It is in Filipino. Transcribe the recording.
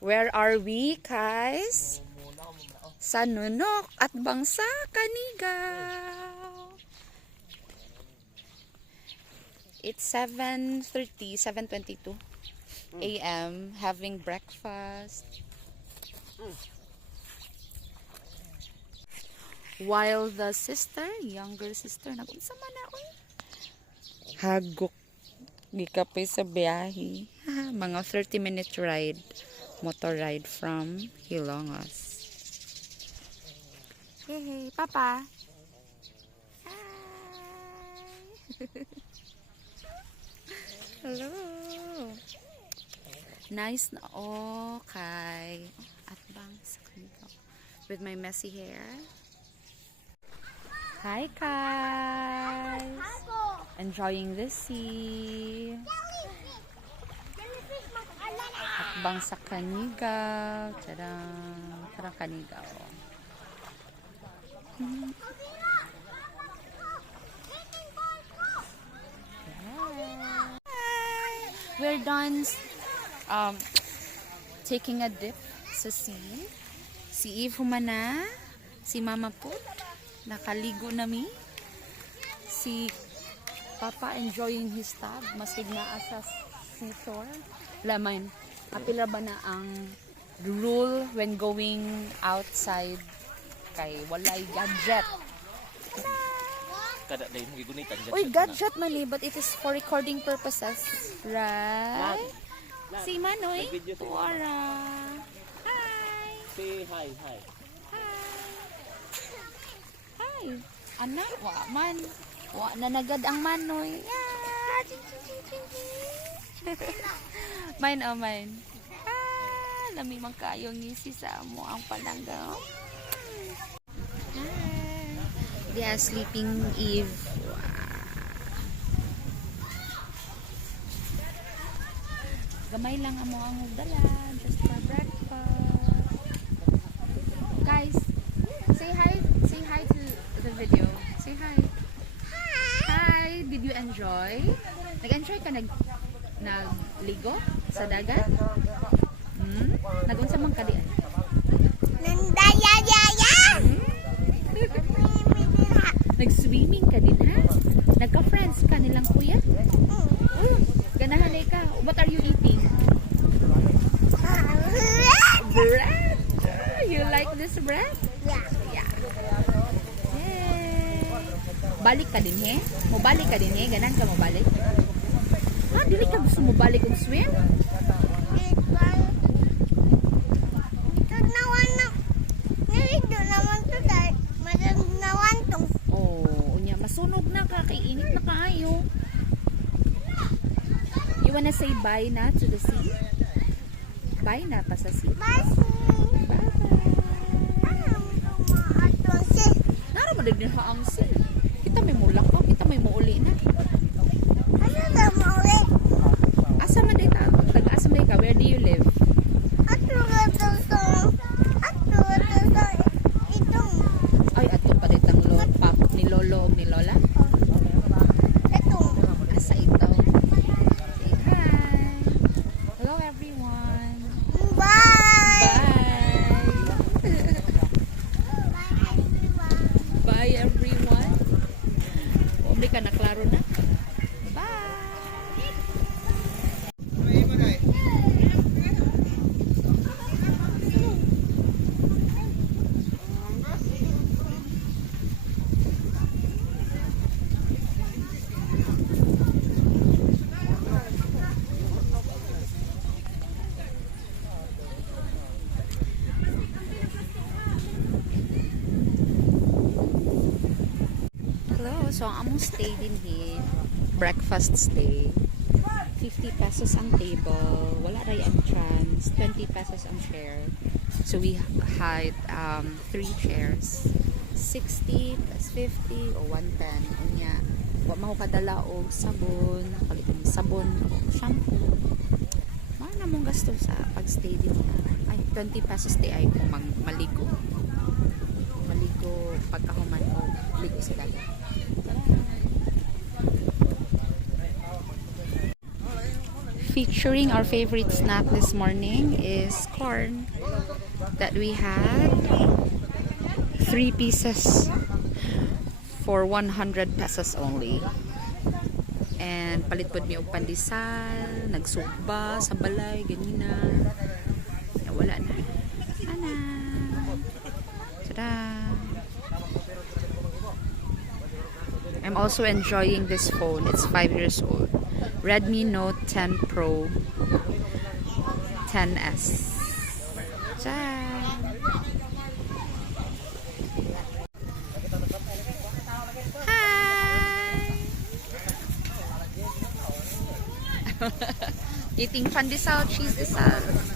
Where are we, guys? Sa Nunok at Bangsa, Canigao. It's 7:22 a.m. having breakfast. While the younger sister, nagunsa man na oy. Hagok gikapay sa biyahe. Mga 30-minute ride, motor ride from Hilongos. Hey, Papa. Hi. Hello. Nice na kay at bang sa Canigao with my messy hair. Hi guys. Enjoying the sea. At bang sa Canigao. Tadang, tarang Canigao. We're done taking a dip sa sea. Si Eve humana, si Mama Put, nakaligo nami. Si Papa enjoying his tub, masig na sa seashore. Laman, apila ba na ang rule when going outside kay walay gadget. Kada dahil mo gigunitan dyan. Uy, gadget man but it is for recording purposes. Right? Si Manoy. Tuara. Hi. Say hi, hi. Hi. Anak, wa man. Wa na nagad ang Manoy. Yeah. Mine, oh mine. Lami man kayo ngisi sa mo ang pananggaw. They are sleeping Eve. Wow. Gamay lang amo ang dala just for breakfast. Guys, say hi to the video. Say hi. Hi. Did you enjoy? Nag-enjoy ka nagligo sa dagat? Nagunsa man ka di ay? Nag-swimming ka din ha? Nagka-friends ka nilang kuya? Ganahan na ka. What are you eating? Bread! You like this bread? Yeah. Yay! Balik ka din he? Mabalik ka din he? Ganan ka mabalik? Dili ka gusto mo balik og swim? Masunog na ka, kay init na kayo. You wanna say bye na to the sea? Bye na pa sa sea. Bye. Nara mo din ha ang sea. Kita may mulak ko, kita may muuli na. Asa man day ka? Taga-asa man day ka? Where do you live? Ay, ato pa ditang ni lolo o ni lola? Asa ito? Say hi! Hello everyone! Bye! Bye everyone! Hindi ka naklaro na? Bye! So, ang among stay din here, breakfast stay, 50 pesos ang table, wala ray entrance, 20 pesos ang chair. So, we had 3 chairs, 60 plus 50 o 110. Unya, wa makadala og sabon, palitan sabon o shampoo. Mao na mong gasto sa pag-stay din. Ay, 20 pesos di ay kung maligo. Maligo pagkahuman o ligo sa dagat. featuring our favorite snack this morning is corn that we had 3 pieces for 100 pesos only. And palit pod mi og pandesal, nagsugba sa balay ganina. Wala na. Ana. Tada. I'm also enjoying this phone. It's 5 years old. Redmi Note 10 Pro 10S. Ciao. Hi. Eating pandesal, cheese desal.